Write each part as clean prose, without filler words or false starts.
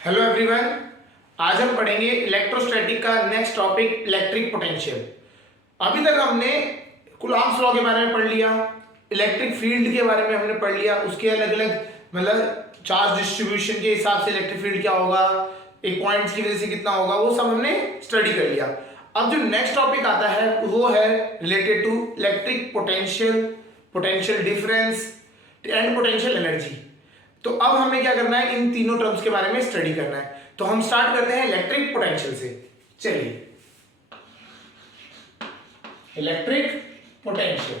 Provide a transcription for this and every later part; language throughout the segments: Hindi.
Hello everyone. आज हम पढ़ेंगे इलेक्ट्रोस्टैटिक का नेक्स्ट टॉपिक इलेक्ट्रिक पोटेंशियल। अभी तक हमने कूलॉम्स लॉ के बारे में पढ़ लिया, इलेक्ट्रिक फील्ड के बारे में हमने पढ़ लिया, उसके अलग अलग मतलब चार्ज डिस्ट्रीब्यूशन के हिसाब से इलेक्ट्रिक फील्ड क्या होगा, एक पॉइंट्स की वजह से कितना होगा, वो सब हमने स्टडी कर लिया। अब जो नेक्स्ट टॉपिक आता है वो है related to electric potential, potential difference and potential energy. तो अब हमें क्या करना है, इन तीनों टर्म्स के बारे में स्टडी करना है। तो हम स्टार्ट करते हैं इलेक्ट्रिक पोटेंशियल से। चलिए, इलेक्ट्रिक पोटेंशियल।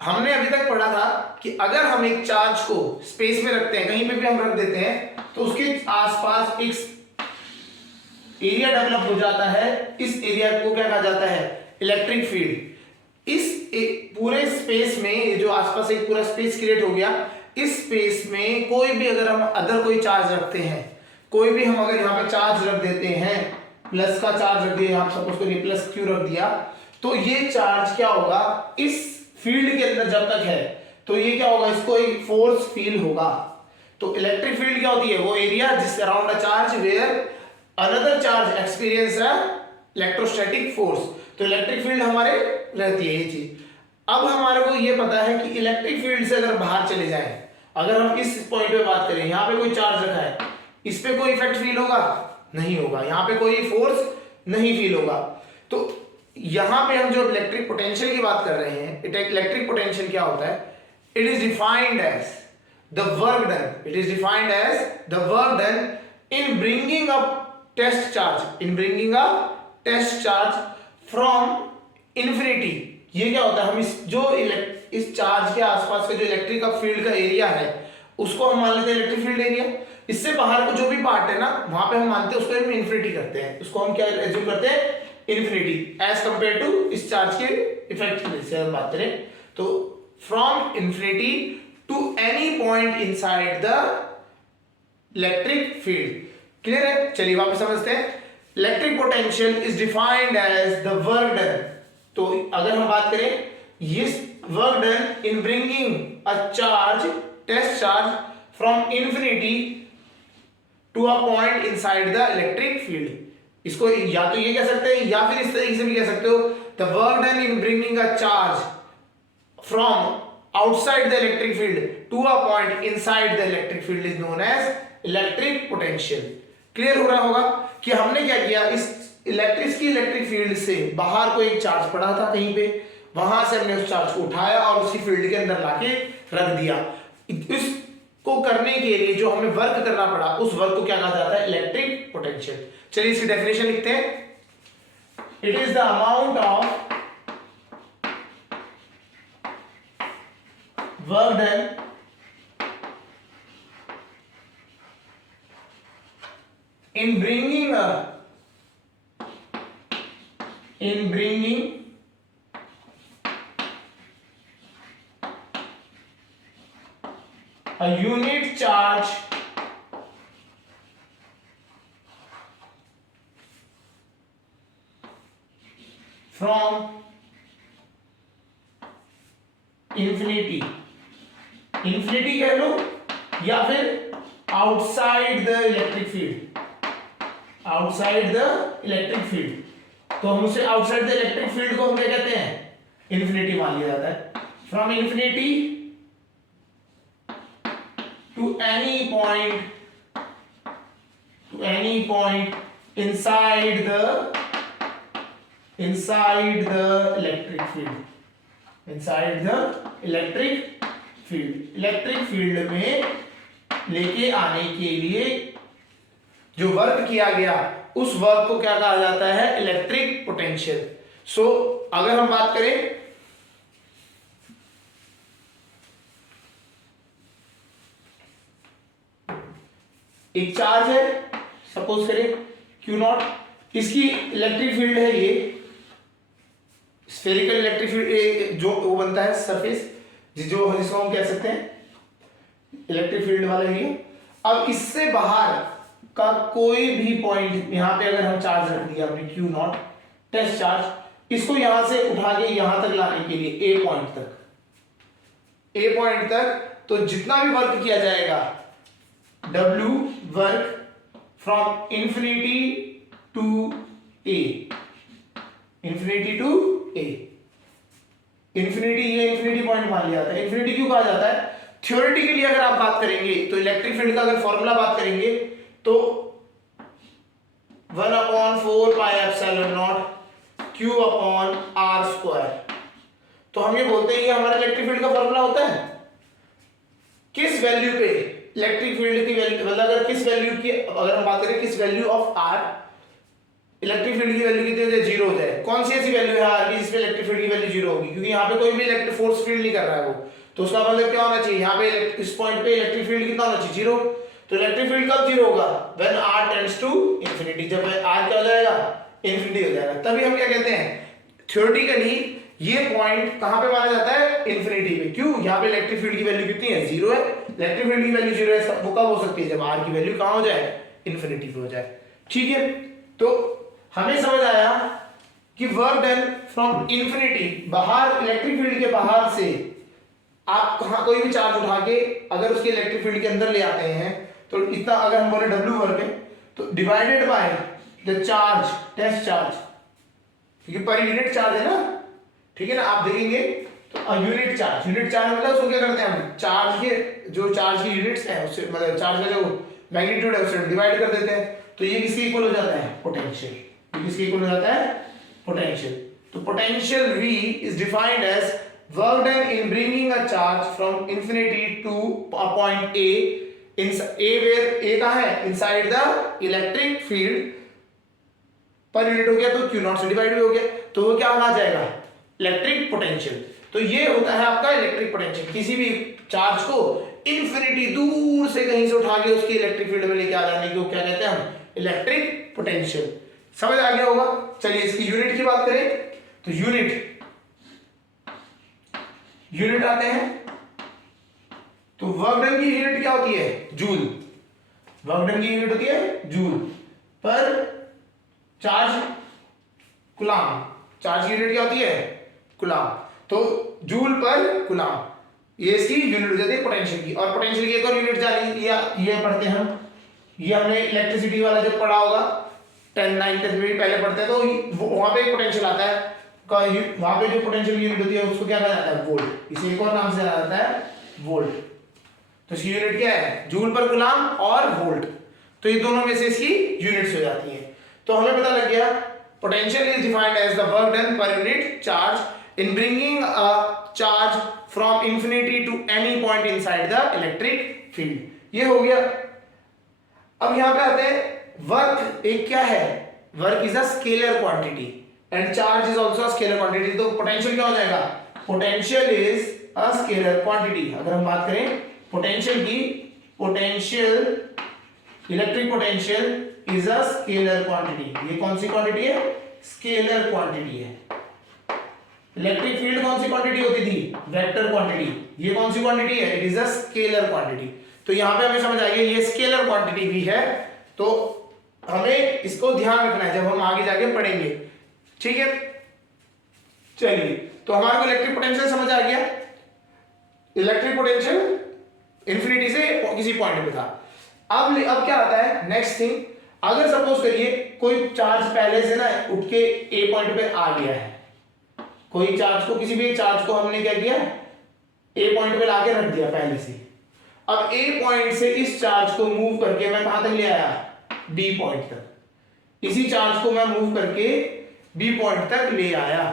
हमने अभी तक पढ़ा था कि अगर हम एक चार्ज को स्पेस में रखते हैं, कहीं पे भी हम रख देते हैं, तो उसके आसपास एक एरिया डेवलप हो जाता है। इस एरिया को क्या कहा जाता है, इलेक्ट्रिक फील्ड। इस पूरे स्पेस में, ये जो आसपास एक पूरा स्पेस क्रिएट हो गया, इस स्पेस में कोई भी अगर हम अदर कोई चार्ज रखते हैं, कोई भी हम अगर यहाँ पे चार्ज रख देते हैं, प्लस का चार्ज रख दिया, आप सपोज करिए प्लस क्यू रख दिया, तो ये चार्ज क्या होगा, इस फील्ड के अंदर जब तक है तो ये क्या होगा, इसको एक फोर्स फील होगा। तो इलेक्ट्रिक फील्ड क्या होती है, वो एरिया जिस around a charge where another charge experience a electrostatic force. तो इलेक्ट्रिक फील्ड हमारे रहती है ये चीज। अब हमारे को ये पता है कि इलेक्ट्रिक फील्ड से अगर बाहर चले जाए, अगर हम इस पॉइंट पे बात करें, यहाँ पे कोई चार्ज रखा है, इस पे कोई इफेक्ट फील होगा, नहीं होगा, यहाँ पे कोई फोर्स नहीं फील होगा। तो यहाँ पे हम जो इलेक्ट्रिक पोटेंशियल की बात कर रहे हैं, इलेक्ट्रिक पोटेंशियल क्या होता है, it is defined as the work done, it is defined as the work done in bringing up test charge, in bringing a test charge from infinity। ये क्या होता है, हम इस चार्ज के आसपास का जो इलेक्ट्रिक फील्ड का एरिया है, उसको हम मान लेते हैं इलेक्ट्रिक फील्ड एरिया। इससे बाहर को जो भी पार्ट है ना, वहां पे हम मानते हैं उसको हम इन्फिनिटी करते हैं, उसको हम क्या एज्यूम करते हैं, इन्फिनिटी, एज कंपेयर टू इस चार्ज के इफेक्ट की वजह से हम बात करें तो from infinity to any point inside the electric field. Clear है? चलिए वापस समझते हैं। Electric potential is defined as the work done. तो अगर हम बात करें, ये work done in bringing a charge, test charge from infinity to a point inside the electric field. इसको या तो ये कह सकते हैं, या फिर इस तरीके से भी कह सकते हो, the work done in bringing a charge from outside the electric field to a point inside the electric field is known as electric potential. Clear हो रहा होगा कि हमने क्या किया, इस इलेक्ट्रिक फील्ड से बाहर कोई एक चार्ज पड़ा था कहीं पे, वहां से हमने उस चार्ज को उठाया और उसी फील्ड के अंदर लाके रख दिया। इसको करने के लिए जो हमें वर्क करना पड़ा, उस वर्क को क्या कहा जाता है, इलेक्ट्रिक पोटेंशियल। चलिए इसकी डेफिनेशन लिखते हैं। It is the amount of work done in bringing a unit charge from infinity कह लो, या फिर outside the electric field, outside the electric field. तो हम उसे आउटसाइड द इलेक्ट्रिक फील्ड को हम क्या कहते हैं, इन्फिनिटी मान लिया जाता है। From infinity to any point inside the electric field, inside the electric field में लेके आने के लिए जो वर्क किया गया, उस वर्क को क्या कहा जाता है, इलेक्ट्रिक पोटेंशियल। सो अगर हम बात करें, एक चार्ज है, सपोज करें Q0, इसकी इलेक्ट्रिक फील्ड है ये स्फेरिकल इलेक्ट्रिक फील्ड, जो वो बनता है सरफेस, जिसको हम कह सकते हैं इलेक्ट्रिक फील्ड वाला ये। अब इससे बाहर का कोई भी पॉइंट, यहां पे अगर हम चार्ज रख दिया हमने Q0 टेस्ट चार्ज, इसको यहां से उठा के यहां तक लाने के लिए ए पॉइंट तक तो जितना भी वर्क किया जाएगा W work from infinity to A, infinity to A, infinity, ये इंफिनिटी पॉइंट मान लिया जाता है। इंफिनिटी क्यों कहा जाता है? थ्योरेटिकली अगर आप बात करेंगे तो इलेक्ट्रिक फील्ड का अगर फॉर्मूला बात करेंगे तो 1/4πε0 Q/r²। तो हम ये बोलते हैं ये हमारा इलेक्ट्रिक फील्ड का फॉर्मूला होता है। किस वैल्यू पे इलेक्ट्रिक फील्ड की वैल्यू, मतलब अगर किस वैल्यू की, अगर हम बात करें किस value of R electric field की वैल्यू कितनी हो जाए, जीरो हो जाए। कौन सी ऐसी वैल्यू है आर की जिसपे इलेक्ट्रिक फील्ड की वैल्यू जीरो होगी? क्योंकि यहाँ पे कोई भी इलेक्ट्रिक फोर्स फील्ड नहीं कर रहा है वो, तो उसका मतलब क्या होना चाहिए, यहाँ पे इस पॉइंट पे इलेक्ट्रिक फील्ड कितना होना चाहिए, जीरो। तो इलेक्ट्रिक फील्ड कब जीरो होगा? When R tends to infinity, जब आर क्या हो जाएगा, इंफिनिटी हो जाएगा। तभी हम क्या कहते हैं, थ्योरेटिकली ये पॉइंट कहां पे माना जाता है, इंफिनिटी पे। क्यों? यहाँ पे इलेक्ट्रिक फील्ड की वैल्यू कितनी है, जीरो है। इलेक्ट्रिक फील्ड की वैल्यू जीरो है, वो कब हो सकती है, जब आर की वैल्यू कहां हो जाए, इंफिनिटी पे हो जाए। ठीक है, तो हमें समझ आया कि वर्क डन फ्रॉम इंफिनिटी, बाहर इलेक्ट्रिक फील्ड के बाहर से आप कहां कोई भी चार्ज उठा के अगर उसके इलेक्ट्रिक फील्ड के अंदर ले आते हैं तो इतना, अगर हम बोले W वर्क है तो divided by the charge, test charge, क्योंकि पर यूनिट चार्ज है ना, ठीक है ना। आप देखेंगे तो यूनिट चार्ज मतलब उसको क्या करते हैं हम, चार्ज के जो चार्ज की यूनिट्स हैं उससे, मतलब चार्ज का जो मैग्नीट्यूड है उससे डिवाइड कर देते हैं। तो ये किसके इक्वल हो जाता है, पोटेंशियल। ये किसके इक्वल हो जाता है, पोटेंशियल। तो potential V is defined as work done in bringing a charge from infinity to a point A, in A where A कहाँ है, inside the electric field, per unit हो गया तो Q नॉट से डिवाइड भी हो गया, तो वो क्या आ जाएगा, इलेक्ट्रिक पोटेंशियल। तो ये होता है आपका इलेक्ट्रिक पोटेंशियल। किसी भी चार्ज को इन्फिनिटी दूर से कहीं से उठा के उसकी इलेक्ट्रिक फील्ड में लेके आ जाने को क्या कहते हैं हम, इलेक्ट्रिक पोटेंशियल। समझ आ गया होगा। चलिए इसकी यूनिट की बात करें तो यूनिट आते हैं तो वर्क डन की यूनिट क्या होती है, जूल। वर्क डन की यूनिट होती है जूल पर चार्ज कुलाम। चार्ज की यूनिट क्या होती है, कुलाम। तो जूल पर कुलाम, ये इसकी यूनिट हो जाती है पोटेंशियल की। और पोटेंशियल की एक और यूनिट जानी, ये पढ़ते हैं हम, ये हमने इलेक्ट्रिसिटी वाला जब पढ़ा होगा 10 9 10 मिनट पहले पढ़ते हैं, तो वहां पे पोटेंशियल आता है, वहां पे जो पोटेंशियल यूनिट होती है उसको क्या कहा जाता है, वोल्ट। इसे एक और नाम से जाना जाता है वोल्ट। तो इसकी यूनिट क्या है, जूल पर कूलम और वोल्ट। तो ये दोनों में से इसकी यूनिट्स हो जाती हैं। तो हमें पता लग गया potential is defined as the work done per unit charge in bringing a charge from infinity to any point inside the electric field. ये हो गया। अब यहां पे आते हैं, वर्क एक क्या है, work is a scalar quantity and charge is also a scalar quantity. तो पोटेंशियल क्या हो जाएगा, potential is a scalar quantity. अगर हम बात करें पोटेंशियल की, potential, electric potential is a scalar quantity. ये कौन सी क्वांटिटी है, स्केलर क्वांटिटी है। इलेक्ट्रिक फील्ड कौन सी क्वांटिटी होती थी, वेक्टर क्वांटिटी। ये कौन सी क्वांटिटी है, it is a scalar quantity. तो यहां पे हमें समझ आ गया ये स्केलर क्वांटिटी भी है। तो हमें इसको ध्यान रखना है जब हम आगे जाके पढ़ेंगे, ठीक है। चलिए, तो हमारे को इलेक्ट्रिक पोटेंशियल समझ आ गया। इलेक्ट्रिक पोटेंशियल इंफिनिटी से किसी पॉइंट पे था। अब क्या आता है, नेक्स्ट थिंग, अगर सपोज करिए कोई चार्ज पहले से ना उठ के ए पॉइंट पे आ गया है, कोई चार्ज को, किसी भी चार्ज को हमने क्या किया, ए पॉइंट पे लाके रख दिया पहले से। अब ए पॉइंट से इस चार्ज को मूव करके मैं कहां तक ले आया, बी पॉइंट तक। इसी चार्ज को मैं मूव करके बी पॉइंट तक ले आया।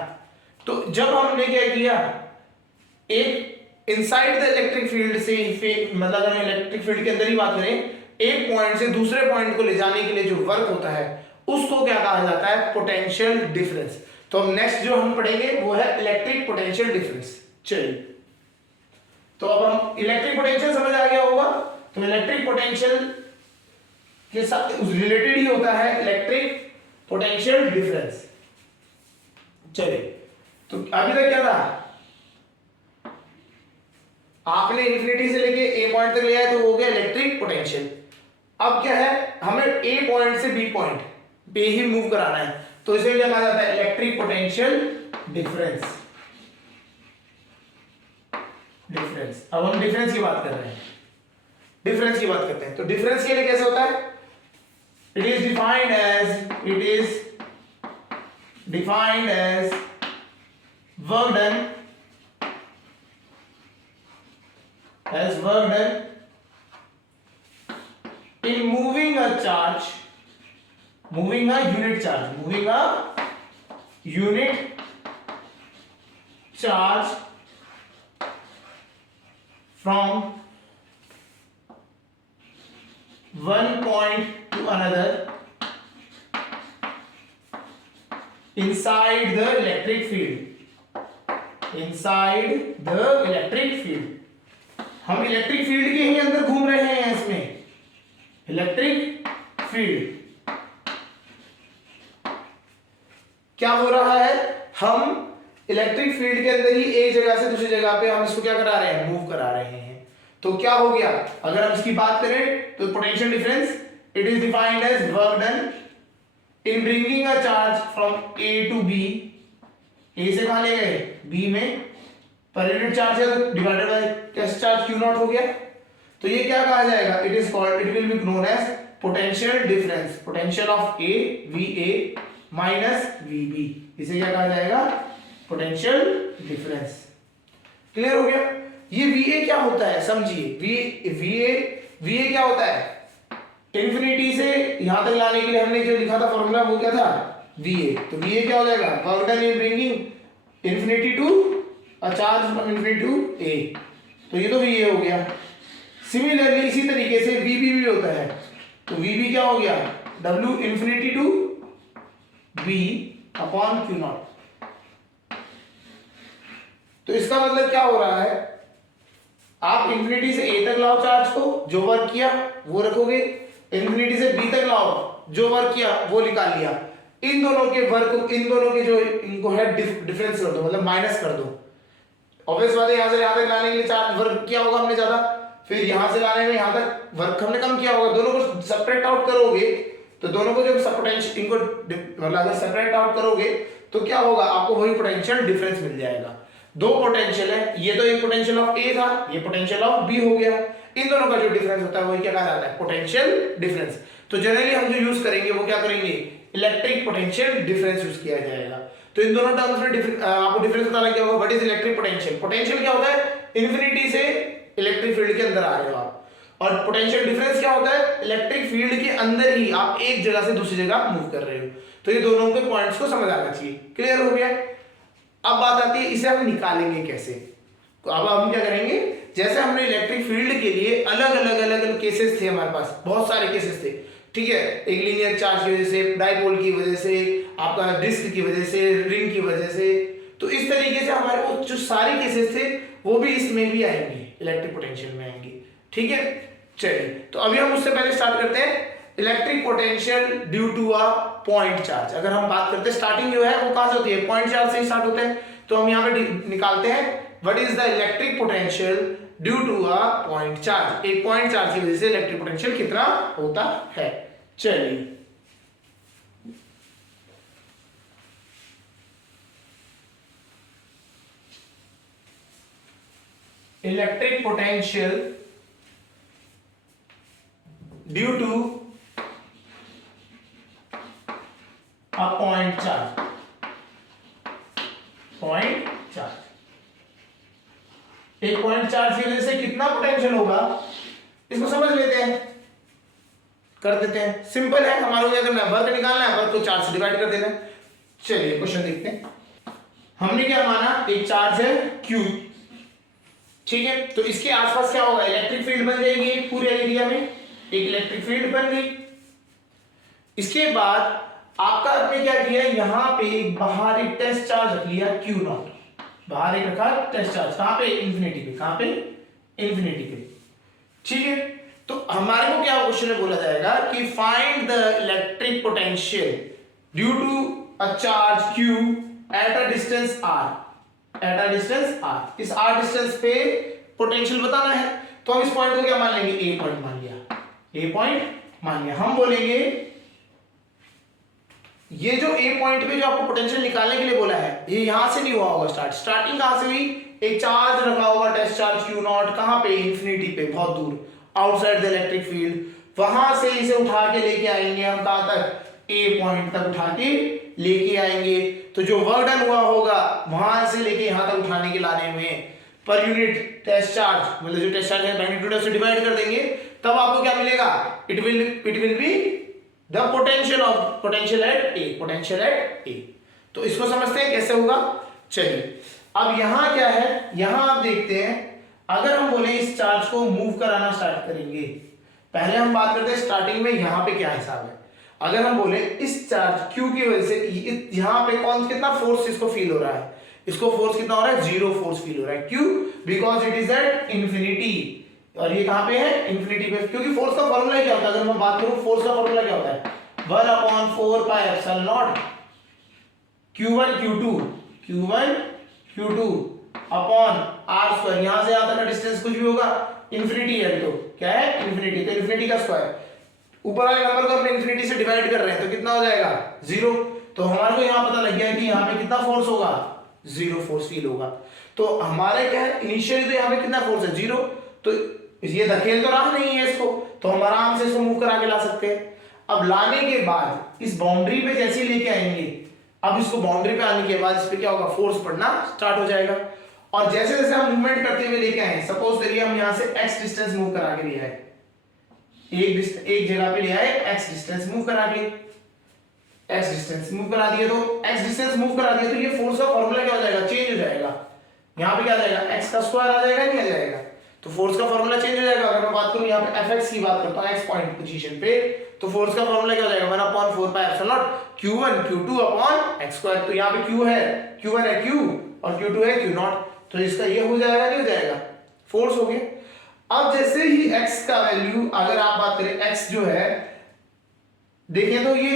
तो जब हमने क्या किया, एक इनसाइड द इलेक्ट्रिक फील्ड से, मतलब अगर इलेक्ट्रिक फील्ड के अंदर ही बात करें, एक पॉइंट से दूसरे पॉइंट को ले जाने के लिए जो वर्क होता है उसको क्या कहा जाता है, पोटेंशियल डिफरेंस। तो नेक्स्ट जो हम पढ़ेंगे वो है इलेक्ट्रिक पोटेंशियल डिफरेंस। चलिए, तो अब हम इलेक्ट्रिक पोटेंशियल समझ आ गया होगा। तो इलेक्ट्रिक पोटेंशियल के साथ रिलेटेड ही होता है इलेक्ट्रिक पोटेंशियल डिफरेंस। चलिए, तो अभी तक क्या था, आपने इंफिनिटी से लेके ए पॉइंट तक ले आए तो वो हो गया इलेक्ट्रिक पोटेंशियल। अब क्या है, हमें ए पॉइंट से बी पॉइंट पे ही मूव कराना है। तो इसे क्या कहा जाता है? Electric potential difference. डिफरेंस, अब हम डिफरेंस की बात कर रहे हैं, डिफरेंस की बात करते हैं। तो डिफरेंस के लिए कैसे होता है? It is defined as work done in moving a charge, moving a unit charge from one point to another inside the electric field, हम इलेक्ट्रिक फील्ड के ही अंदर घूम रहे हैं। इसमें इलेक्ट्रिक फील्ड क्या हो रहा है? हम इलेक्ट्रिक फील्ड के अंदर ही एक जगह से दूसरी जगह पे हम इसको क्या करा रहे हैं? मूव करा रहे हैं। तो क्या हो गया? अगर हम इसकी बात करें तो potential difference it is defined as work done in bringing a charge from A to B. A से कहां ले गए? बी में। पर यूनिट चार्ज है तो डिवाइडेड बाय कैसे चार्ज क्यू नॉट हो गया। तो ये क्या कहा जाएगा? It will be known as potential difference, potential of A V A minus V B. इसे क्या कहा जाएगा? Potential difference. क्लियर हो गया? ये वी ए क्या होता है समझिए। वी ए क्या होता है? इंफिनिटी से यहां तक लाने के लिए हमने जो लिखा था फॉर्मूला वो क्या था? V A. तो वी ए क्या हो जाएगा? Work done in bringing infinity to a charge from infinity to A. तो ये तो वी ए हो गया। सिमिलरली इसी तरीके से वी बी भी होता है। तो वी बी क्या हो गया? W infinity to B upon Q naught. तो इसका मतलब क्या हो रहा है? आप इंफिनिटी से ए तक लाओ चार्ज को, जो वर्क किया वो रखोगे। इंफिनिटी से बी तक लाओ, जो वर्क किया वो निकाल लिया। इन दोनों के वर्क, इन दोनों के जो इनको है डिफरेंस कर दो, मतलब माइनस कर दो। ऑब्वियस बात है, यहां से यहां तक लाने के लिए चार्ज वर्क किया होगा हमने ज्यादा, फिर यहां से लाने में यहां तक वर्क हमने कम किया होगा। दोनों को सेपरेट आउट करोगे तो दोनों को जब पोटेंशियल इनको मतलब अगर सेपरेट आउट करोगे तो क्या होगा? आपको वही पोटेंशियल डिफरेंस मिल जाएगा। दो पोटेंशियल है, ये तो एक पोटेंशियल ऑफ ए था, ये पोटेंशियल ऑफ बी हो गया। इन दोनों का जो डिफरेंस होता है वही क्या कहा जाता है? Potential difference. तो जनरली हम जो यूज करेंगे वो क्या करेंगे? इलेक्ट्रिक पोटेंशियल डिफरेंस यूज किया जाएगा। तो इन दोनों टर्म्स में आपको डिफरेंस पता लग गया होगा। What is electric potential? Potential क्या होता है? इंफिनिटी से इलेक्ट्रिक फील्ड के अंदर आ रहे हो आप। और पोटेंशियल डिफरेंस क्या होता है? इलेक्ट्रिक फील्ड के अंदर ही आप एक जगह से दूसरी जगह मूव कर रहे हो। तो ये दोनों के पॉइंट्स को समझ आना चाहिए। क्लियर हो गया? अब बात आती है इसे हम निकालेंगे कैसे। तो अब हम क्या करेंगे? जैसे हमने इलेक्ट्रिक फील्ड के लिए अलग अलग केसेस थे, हमारे पास बहुत सारे केसेस थे, ठीक है। एक लीनियर चार्ज की वजह से, डाइपोल की वजह से, आपका डिस्क की वजह से, रिंग की वजह से। तो इस तरीके से हमारे वो जो सारे केसेस थे वो भी इसमें भी आएंगे, इलेक्ट्रिक पोटेंशियल में आएंगे। ठीक है, चलिए तो अभी हम उससे पहले स्टार्ट करते हैं electric potential due to a point charge. अगर हम बात करते हैं स्टार्टिंग जो है वो कहां से होती है? पॉइंट चार्ज से स्टार्ट होते हैं। तो हम यहाँ पे निकालते हैं what is the electric potential due to a point charge. एक पॉइंट चार्ज की वजह से इलेक्ट्रिक पोटेंशियल कितना होता है। चलिए electric potential due to a point charge, point charge। एक पॉइंट चार्ज की वजह से कितना पोटेंशियल होगा इसको समझ लेते हैं, कर देते हैं। सिंपल है, हमारे को अगर वर्क निकालना है वर्क को चार्ज से डिवाइड कर देना है। चलिए क्वेश्चन देखते हैं। हमने क्या माना? एक चार्ज है Q, ठीक है। तो इसके आसपास क्या होगा? इलेक्ट्रिक फील्ड बन जाएगी एक पूरे एरिया में, एक इलेक्ट्रिक फील्ड बन गई। इसके बाद आपका आपने क्या किया? यहां पे एक बाहर एक टेस्ट चार्ज रख लिया Q नॉट, बाहर एक रखा टेस्ट चार्ज। कहां पे? इंफिनिटी पे। कहां पे? इंफिनिटी पे, ठीक है। तो हमारे को क्या क्वेश्चन में बोला जाएगा कि find the electric potential due to a charge Q at a distance R, at a distance R। इस R डिस्टेंस पे पोटेंशियल बताना है। तो हम इस पॉइंट को क्या मान लेंगे? A पॉइंट मान लिया, A पॉइंट मान लिया। हम बोलेंगे ये जो ए पॉइंट पे जो आपको पोटेंशियल निकालने के लिए बोला है, ये यहां से नहीं हुआ होगा स्टार्टिंग कहां से हुई? एक चार्ज रखा होगा, टेस्ट चार्ज क्यू नॉट, कहां पे? इंफिनिटी पे, बहुत दूर आउटसाइड द इलेक्ट्रिक फील्ड। वहां से इसे उठा के लेके आएंगे हम कहां तक? ए पॉइंट तक उठा के लेके आएंगे। तो जो वर्क डन हुआ होगा वहां से लेके यहां तक उठाने के लाने में पर यूनिट टेस्ट चार्ज, मतलब जो टेस्ट चार्ज है मैग्नीट्यूड से डिवाइड कर देंगे, तब आपको क्या मिलेगा? It will be the potential at A. तो इसको समझते हैं कैसे होगा। चलिए अब यहां क्या है, यहां आप देखते हैं, अगर हम बोले इस चार्ज को मूव कराना स्टार्ट करेंगे, पहले हम बात करते हैं स्टार्टिंग में यहां पे क्या हिसाब है। अगर हम बोले इस चार्ज Q की वजह से यहां पे कितना फोर्स इसको फील हो रहा है, इसको फोर्स कितना हो रहा है? जीरो फोर्स फील हो रहा है। क्यों? Because it is at infinity, और ये कहां पे है? इंफिनिटी पे। क्योंकि फोर्स का फॉर्मूला क्या होता है? अगर मैं बात करूं फोर्स का फॉर्मूला क्या होता है? 1/4 pi epsilon not Q1 Q2 upon R square. यहां से यहां तक का डिस्टेंस कुछ भी होगा, इंफिनिटी है, तो क्या है? इंफिनिटी। तो इंफिनिटी का स्क्वायर, ऊपर वाले नंबर को अपने इंफिनिटी से डिवाइड कर रहे हैं, तो कितना हो जाएगा? जीरो। तो हमारे को यहां पता लग गया कि यहां पे कितना फोर्स होगा? जीरो फोर्स फील होगा। तो हमारे क्या है, इनिशियली तो यहां पे कितना फोर्स है? जीरो। तो ये धकेल तो रहा नहीं है इसको, तो हम आराम से इसको मूव करा के ला सकते हैं। अब लाने के बाद इस बाउंड्री पे जैसे ही लेके आएंगे, अब इसको बाउंड्री पे आने के बाद इस पे क्या होगा? फोर्स पड़ना स्टार्ट हो जाएगा। और जैसे जैसे हम मूवमेंट करते हुए लेके आए, सपोज करिए हम यहां से x डिस्टेंस मूव करा के ले आए, एक जगह पे ले आए, x डिस्टेंस मूव करा के, x डिस्टेंस मूव करा दिए, तो x डिस्टेंस मूव करा दिए, तो ये फोर्स का फॉर्मूला क्या हो जाएगा? चेंज हो जाएगा। यहां पे क्या आ जाएगा? x का स्क्वायर आ जाएगा, नहीं आ जाएगा? तो फोर्स का फॉर्मूला चेंज हो जाएगा। अगर मैं बात करूं यहां पे fx की बात करता हूं, x पॉइंट पोजीशन पे, तो फोर्स का फॉर्मूला क्या हो जाएगा? 1/4 pi epsilon not Q1 Q2 upon x square. तो यहां पे Q है, Q1 है Q, और Q2 है Q नॉट। तो इसका ये हो जाएगा, नहीं हो जाएगा? फोर्स हो गया। अब जैसे ही x का वैल्यू, अगर आप बात करें x जो है, देखिए तो ये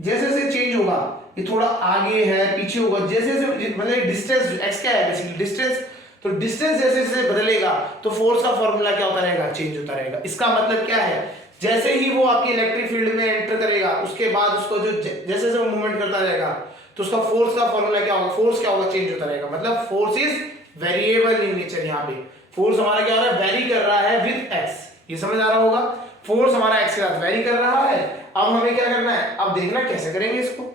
जैसे जैसे चेंज होगा, ये थोड़ा आगे है, पीछे होगा, जैसे जैसे मतलब डिस्टेंस, x क्या है बेसिकली? डिस्टेंस। तो डिस्टेंस जैसे जैसे बदलेगा, तो फोर्स का फॉर्मूला क्या होता रहेगा? चेंज होता रहेगा। इसका मतलब क्या है? जैसे ही वो आपकी इलेक्ट्रिक फील्ड में एंटर करेगा, उसके बाद उसको जो जैसे जैसे वो मूवमेंट करता रहेगा, तो उसका फोर्स का फॉर्मूला क्या होगा? फोर्स क्या होगा? चेंज होता रहेगा। मतलब force is variable in nature. यहाँ पे फोर्स हमारा क्या हो रहा है? वेरी कर रहा है विद x। ये समझ आ रहा होगा? फोर्स हमारा x के साथ वेरी कर रहा है। अब हमें क्या करना है? अब देखना कैसे करेंगे इसको।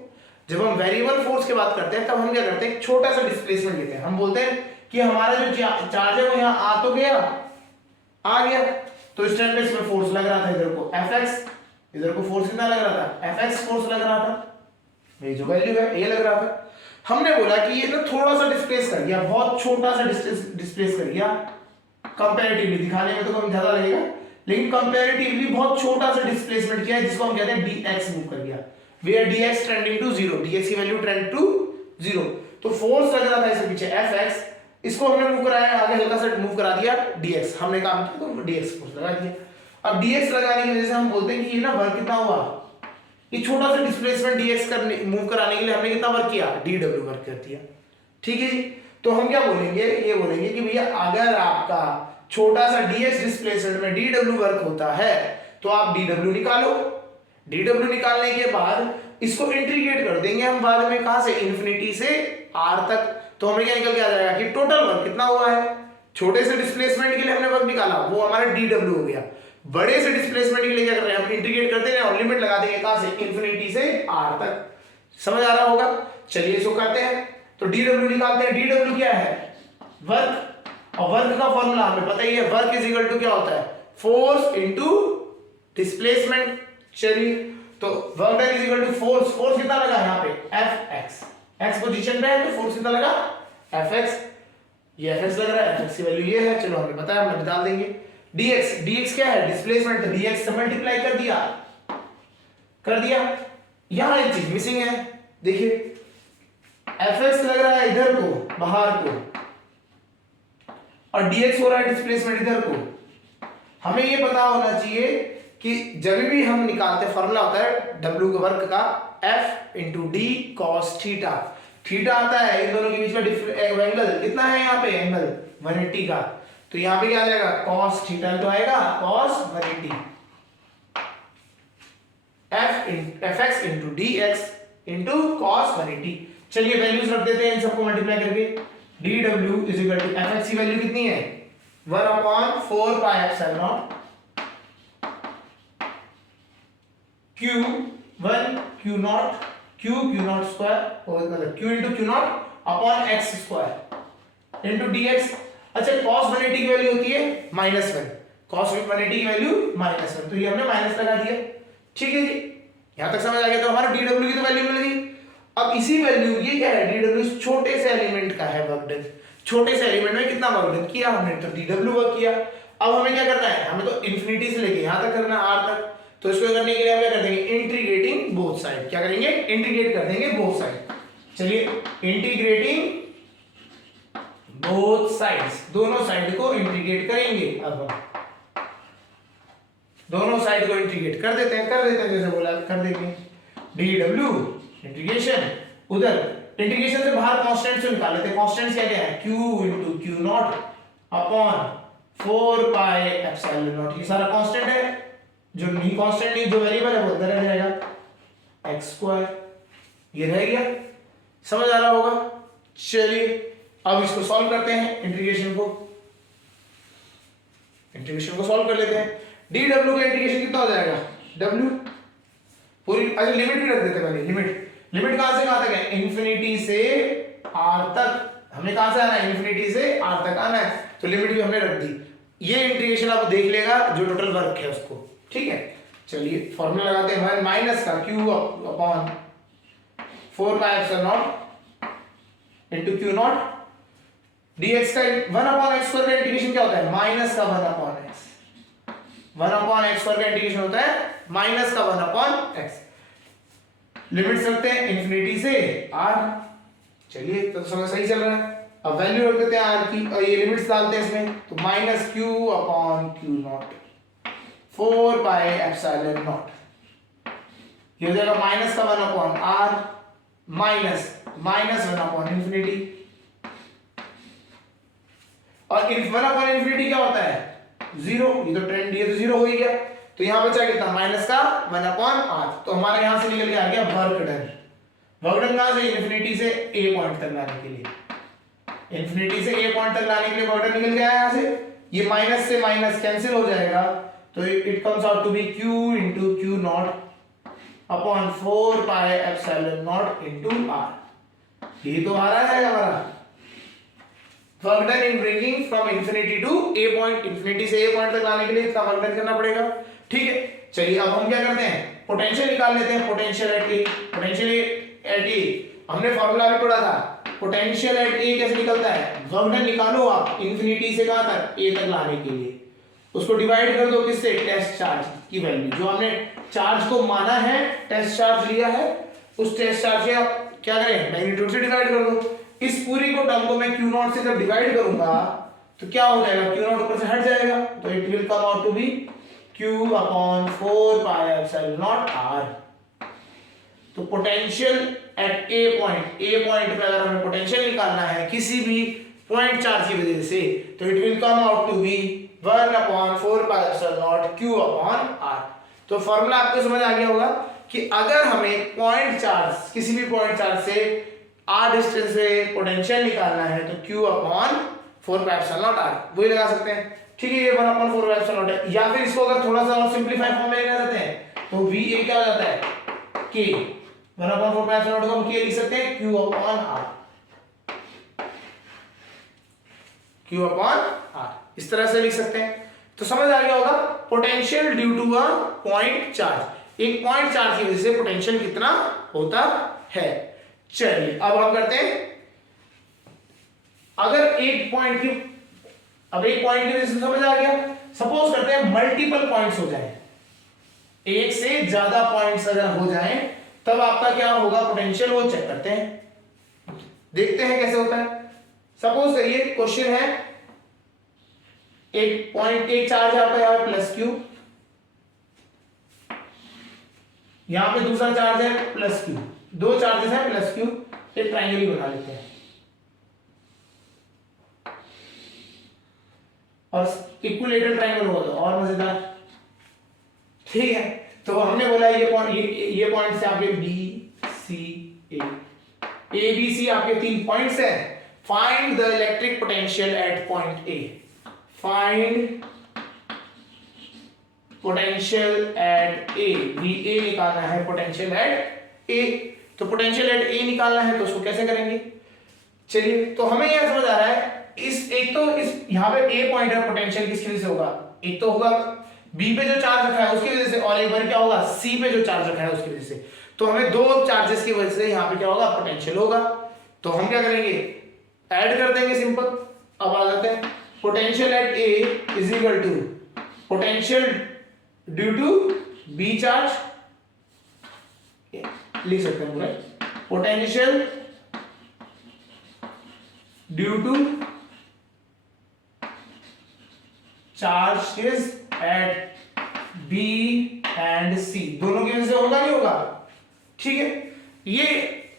जब हम वेरिएबल फोर्स की बात करते हैं, तब हम क्या करते हैं? छोटा सा डिस्प्लेसमेंट लेते हैं। हम बोलते हैं कि हमारा जो चार्ज है वो यहाँ आ तो गया, आ गया, तो इस टाइम पे इसमें फोर्स लग रहा था, इधर को Fx, इधर को फोर्स कितना लग रहा था? Fx फोर्स लग रहा था, ये जो वैल्यू है ये लग रहा था। हमने बोला कि ये ना थोड़ा सा डिस्प्लेस कर दिया, बहुत छोटा सा डिस्प्लेस कर दिया, कंपैरेटिवली दिखाने में तो कम ज्यादा लगेगा, लेकिन कंपैरेटिवली बहुत छोटा सा डिस्प्लेसमेंट किया है, जिसको हम कहते हैं dx मूव कर दिया, where dx trending to 0, dx की वैल्यू ट्रेंड टू 0। तो फोर्स लग रहा था इसके पीछे Fx, इसको हमने मूव कराया आगे, हल्का सा मूव करा दिया dx, हमने काम किया तो dx फोर्स लगा दिया। अब dx लगाने की वजह से हम बोलते हैं कि ये ना वर्क कितना हुआ, ये छोटा सा डिस्प्लेसमेंट dx करने मूव कराने के लिए हमने कितना वर्क किया? dw वर्क कर दिया। ठीक है जी। तो हम क्या बोलेंगे? ये बोलेंगे कि भैया अगर आपका छोटा सा dx डिस्प्लेसमेंट में dw वर्क होता है, तो आप dw निकालो। dw निकालने के बाद इसको इंटीग्रेट कर देंगे हम बाद में, कहां से? इंफिनिटी से r तक। तो हमें क्या निकल के आ जाएगा कि टोटल वर्क कितना हुआ है? छोटे से डिस्प्लेसमेंट के लिए हमने वर्क निकाला, वो हमारा dw हो गया। बड़े से डिस्प्लेसमेंट के लिए क्या कर रहे हैं? हम इंटीग्रेट करते हैं और लिमिट लगा देंगे, कहां से? इंफिनिटी से r तक। समझ आ रहा होगा? चलिए इसको करते हैं। तो dw निकालते हैं। dw क्या है? वर्क, और वर्क का फॉर्मूला हमें पता ही है, वर्क इज इक्वल टू क्या होता है? Force into displacement. चलिए तो work done is equal to force, force कितना लगा यहाँ पे? Fx, x पोजीशन पे है तो फोर्स कितना लगा? Fx, ये Fx लग रहा है, Fx की वैल्यू ये है, चलो हमें पता है, हम निकाल देंगे। dx, dx क्या है? डिस्प्लेसमेंट, तो dx से मल्टीप्लाई कर दिया। यहां एक चीज मिसिंग है, देखिए Fx लग रहा है इधर को, बाहर को, और dx हो रहा है डिस्प्लेसमेंट इधर को। हमें ये पता होना चाहिए कि जब भी हम निकालते, फॉर्मूला होता है w के वर्क का f into D cos theta. Theta आता है इन दोनों के बीच में एंगल कितना है? यहाँ पे एंगल 180 का, तो यहाँ पे क्या आ जाएगा? कॉस थीटा तो आएगा cos 180, fx into dx into cos 180। चलिए वैल्यूज रख देते हैं इन सबको मल्टीप्लाई करके। dw is equal to fx की वैल्यू कितनी है 1/4 pi epsilon not q1 q0 square और मतलब q into q0 upon x square into dx। अच्छा cos 180 की वैल्यू होती है -1, cos 180 की वैल्यू -1, तो ये हमने माइनस लगा दिया। ठीक है जी, यहां तक समझ आ गया। तो हमारा dw की तो वैल्यू मिल गई। अब इसी वैल्यू, ये क्या है dw, इस छोटे से एलिमेंट का है वर्क डन। छोटे से एलिमेंट में कितना वर्क डन किया हमने, तो dw वर्क किया। अब हमें क्या करना है, हमें तो इंफिनिटी से लेके यहां तक करना है r तक। तो इसको करने के लिए हम क्या कर देंगे, इंटीग्रेटिंग बोथ साइड। क्या करेंगे, इंटीग्रेट कर देंगे बोथ साइड। चलिए इंटीग्रेटिंग बोथ साइड्स, दोनों साइड को इंटीग्रेट करेंगे। अब हम दोनों साइड को इंटीग्रेट कर देते हैं जैसे बोला कर देंगे। dw इंटीग्रेशन, उधर इंटीग्रेशन से बाहर कांस्टेंट से निकाल लेते हैं। कांस्टेंट क्या है, q into Q naught upon 4 pi epsilon not. ये सारा कांस्टेंट है, जो नहीं कांस्टेंट नहीं, जो वेरिएबल है वो अंदर रह जाएगा x स्क्वायर, ये रह गया। समझ आ रहा होगा। चलिए अब इसको सॉल्व करते हैं, इंटीग्रेशन को सॉल्व कर लेते हैं। dw का इंटीग्रेशन कितना हो जाएगा, w पूरी, अच्छा लिमिट भी रख देते हैं पहले। लिमिट कहां से कहां तक है, इंफिनिटी से r तक। हमें कहां से आना है, इंफिनिटी से r तक आना है, तो लिमिट भी हमने रख दी। ये इंटीग्रेशन आप देख लेगा जो टोटल वर्क है उसको। ठीक है, चलिए फॉर्मूला लगाते हैं। माइनस का q upon 4 pi epsilon naught into Q not dx का 1/x स्क्वायर का इंटीग्रेशन क्या होता है, माइनस का 1/x। 1/x स्क्वायर का इंटीग्रेशन होता है माइनस का 1/x। लिमिट्स रखते हैं इंफिनिटी से r। चलिए तो समझ सही चल रहा है। अब वैल्यू रख देते हैं r की और ये लिमिट्स डालते हैं इसमें, तो minus q upon Q not 4 pi epsilon not, ये हो जाएगा माइनस का 1/r माइनस 1/इंफिनिटी। और 1/इंफिनिटी क्या होता है, 0। ये तो ट्रेंड, ये तो 0 हो ही गया। तो यहां बचा कितना, माइनस का 1/r। तो हमारे यहां से निकल के आ गया वर्क डन। वर्क डन कहां से, इंफिनिटी से a पॉइंट तक लाने के लिए। इंफिनिटी से a पॉइंट तक लाने के लिए वर्क डन निकल गया यहां से। ये माइनस से माइनस कैंसिल हो जाएगा, तो it comes out to be q into Q naught upon 4 pi epsilon naught into r। ये तो आ रहा है हमारा work done in bringing from infinity to a point. Infinity से a पॉइंट तक लाने के लिए इसका वर्क डन करना पड़ेगा। ठीक है, चलिए अब हम क्या करते हैं, पोटेंशियल निकाल लेते हैं। पोटेंशियल एट a हमने फॉर्मूला भी पढ़ा था। पोटेंशियल एट a कैसे निकलता है, वर्क डन निकालो आप इंफिनिटी से कहां तक, a तक लाने के लिए। उसको डिवाइड कर दो किससे, टेस्ट चार्ज की वैल्यू, जो हमने चार्ज को माना है, टेस्ट चार्ज लिया है, उस टेस्ट चार्ज से आप क्या करें, मैग्नीट्यूड से डिवाइड कर दो। इस पूरी को टर्म को मैं क्यू नॉट से जब डिवाइड करूंगा तो क्या हो जाएगा, क्यू नॉट ऊपर से हट जाएगा, तो it will come out to be q upon 4 pi epsilon naught r। तो पोटेंशियल एट a पॉइंट पे अगर हमें पोटेंशियल निकालना है किसी भी पॉइंट चार्ज की वजह से, तो it will come out to be 1/4 pi epsilon naught q upon r। तो फॉर्मूला आपको समझ आ गया होगा कि अगर हमें पॉइंट चार्ज, किसी भी पॉइंट चार्ज से r डिस्टेंस से पोटेंशियल निकालना है तो q upon 4 pi epsilon naught r, वही लगा सकते हैं। ठीक है, ये 1/4 पाई एप्सिलॉन नॉट है। या फिर इसको अगर थोड़ा सा और सिंपलीफाई फॉर्म में लेना चाहते हैं तो va क्या हो जाता है, k 1/4 पाई एप्सिलॉन नॉट को हम k लिख सकते हैं q upon r, q upon r, इस तरह से लिख सकते हैं। तो समझ आ गया होगा potential due to a point charge. एक पॉइंट चार्ज की वजह से पोटेंशियल कितना होता है। चलिए अब हम करते हैं, अगर एक पॉइंट की वजह से समझ आ गया, सपोज करते हैं मल्टीपल पॉइंट्स हो जाए, एक से ज्यादा पॉइंट्स अगर हो जाएं तब आपका क्या होगा पोटेंशियल, वो चेक करते हैं, देखते हैं कैसे होता है। सपोज करिए क्वेश्चन है, एक पॉइंट, एक चार्ज है आपका यहां प्लस क्यू, यहां पे दूसरा चार्ज है प्लस क्यू, दो चार्जेस हैं प्लस क्यू, एक ट्रायंगल ही बना लेते हैं और इक्विलेटरल ट्रायंगल हो तो और मजेदार। ठीक है, तो हमने बोला ये पॉइंट से आपके B C A B C आपके 3 पॉइंट्स हैं। Find the electric potential at point A. Find potential at A. V ए निकालना है पोटेंशियल एट ए। तो पोटेंशियल एट ए निकालना है तो उसको कैसे करेंगे? चलिए, तो हमें यह समझ आ रहा है इस एक तो इस यहां पे ए पॉइंट है, पोटेंशियल किसकी वजह से होगा? एक तो होगा बी पे जो चार्ज रखा है उसकी वजह से, और एक बार क्या होगा सी पे जो चार्ज रखा है उसकी वजह से। तो हमें दो चार्जेस की वजह से यहाँ पे क्या होगा? पोटेंशियल होगा। तो हम क्या करेंगे? ऐड कर देंगे, सिंपल। अब आ जाते हैं potential at A is equal to potential due to B charge, लिख सकते हैं पूरा, potential due to charge is at B and C, दोनों की वजह से होगा नहीं होगा? ठीक है, ये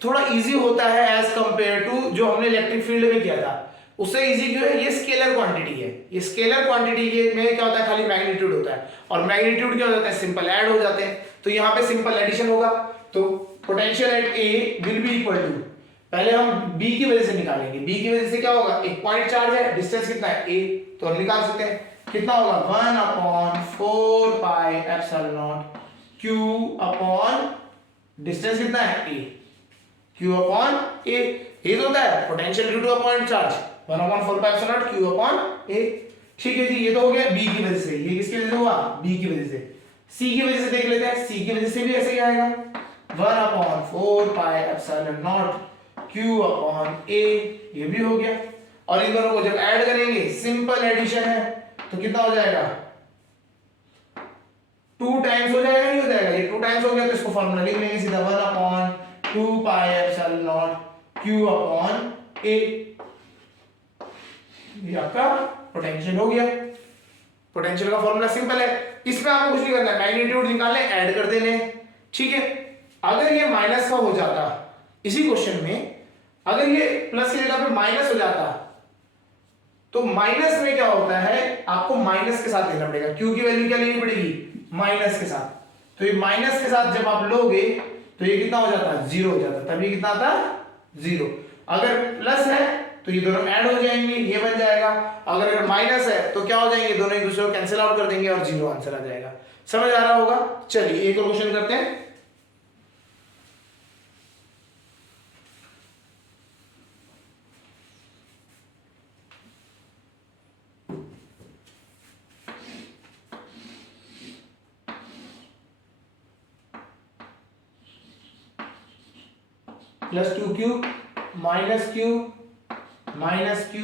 थोड़ा इजी होता है एज कंपेयर टू जो हमने इलेक्ट्रिक फील्ड में किया था। उससे इजी क्यों है? ये स्केलर क्वांटिटी है। ये स्केलर क्वांटिटी के में क्या होता है? खाली मैग्नीट्यूड होता है, और मैग्नीट्यूड क्या हो जाता है? सिंपल ऐड हो जाते हैं। तो यहाँ पे सिंपल एडिशन होगा। तो potential at A will be equal to, पहले हम बी की वजह से निकालेंगे। बी की वजह से क्या होगा? एक पॉइंट चार्ज है, डिस्टेंस कितना है? ए। तो हम निकाल सकते हैं कितना होगा? 1/4 pi epsilon nought Q upon distance कितना है? ए। क्यू अपॉन ए, ये तो होता है potential due to a point charge, 1/4 pi epsilon nought Q upon A. ठीक है जी, ये तो हो गया बी की वजह से। ये किसकी वजह से हुआ? बी की वजह से। सी की वजह से देख लेते हैं। सी की वजह से भी ऐसे ही आएगा, 1/4 pi epsilon nought Q upon A, ये भी हो गया। और इन दोनों को जब ऐड करेंगे, सिंपल एडिशन है, तो कितना हो जाएगा? 2 टाइम्स हो जाएगा, नहीं हो जाएगा? ये 2 टाइम्स हो गया तो इसको फॉर्मूला लिख लेंगे सीधा, 1/2 pi epsilon nought Q upon A. ये आपका पोटेंशियल हो गया। पोटेंशियल का फॉर्मूला सिंपल है, इसमें आपको कुछ नहीं करना है, मैग्नीट्यूड निकालने, ऐड कर देने। ठीक है, अगर ये माइनस का हो जाता इसी क्वेश्चन में, अगर ये प्लस की जगह पे माइनस हो जाता, तो माइनस में क्या होता है? आपको माइनस के साथ लेना पड़ेगा। क्यू की वैल्यू क्या लेनी पड़ेगी? माइनस के साथ। तो ये माइनस के साथ जब आप लोगे तो ये कितना हो जाता है? 0 हो जाता है। तब ये कितना आता है? 0। अगर प्लस है तो ये दोनों ऐड हो जाएंगे, ये बन जाएगा। अगर माइनस है तो क्या हो जाएंगे? दोनों एक दूसरे को कैंसिल आउट कर देंगे और 0 आंसर आ जाएगा। समझ आ रहा होगा? चलिए एक और क्वेश्चन करते हैं। +2q -q -q -q,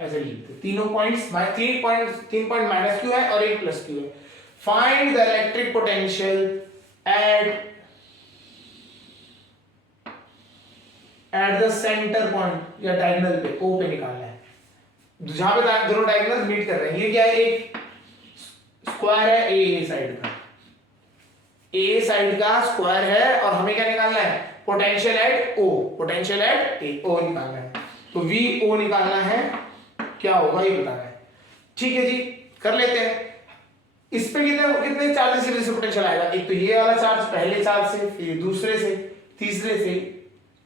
ऐसे लिखते हैं। तीनों पॉइंट्स, 3 पॉइंट -q है और एक +q है। Find the electric potential at the centre point या डायगोनल पे, ओ पे निकालना है, जहां पे दोनों डायगोनल मीट कर रहे हैं। ये क्या है? एक स्क्वायर है ए साइड का, ए साइड का स्क्वायर है, और हमें क्या निकालना है? Potential at O, potential at A, O निकालना है। तो वी ओ निकालना है, क्या होगा ये बताना है। ठीक है जी, कर लेते हैं। इस पे कितने चार्जेस की वजह से पोटेंशियल आएगा? एक तो ये वाला चार्ज पहले चार्ज से, फिर दूसरे से, तीसरे से,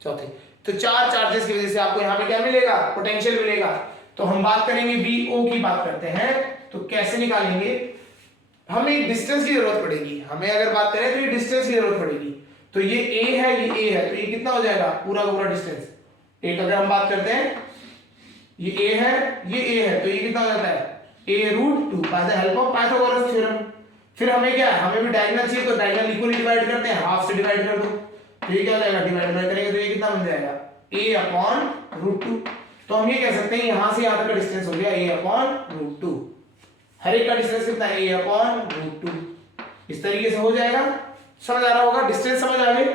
चौथे। तो 4 चार्जेस की वजह से आपको यहाँ पे क्या मिलेगा? पोटेंशियल मिलेगा। तो हम बात करेंगे वी ओ की बात करते हैं। तो कैसे निकालेंगे? हमें एक डिस्टेंस की जरूरत पड़ेगी। हमें अगर बात करें तो ये डिस्टेंस की जरूरत पड़ेगी। तो ये ए है, ये ए है, तो ये कितना हो जाएगा? पूरा का पूरा डिस्टेंस। एक अगर हम बात करते हैं, ये ए है, ये ए है, तो ये कितना हो जाता है? a√2 by the help of Pythagoras theorem. फिर हमें क्या है? हमें भी डायगोनल चाहिए, तो डायगोनल इक्वली डिवाइड करते हैं, हाफ से डिवाइड कर दो, तो ये क्या हो जाएगा? डिवाइड करेंगे तो ये कितना बन जाएगा? a/√2। तो हम ये कह सकते हैं यहां से यहां तक का डिस्टेंस हो गया a/√2। हर एक का डिस्टेंस कितना है? a/√2। इस तरीके से हो जाएगा। समझ आ रहा होगा? डिस्टेंस समझ आ गई?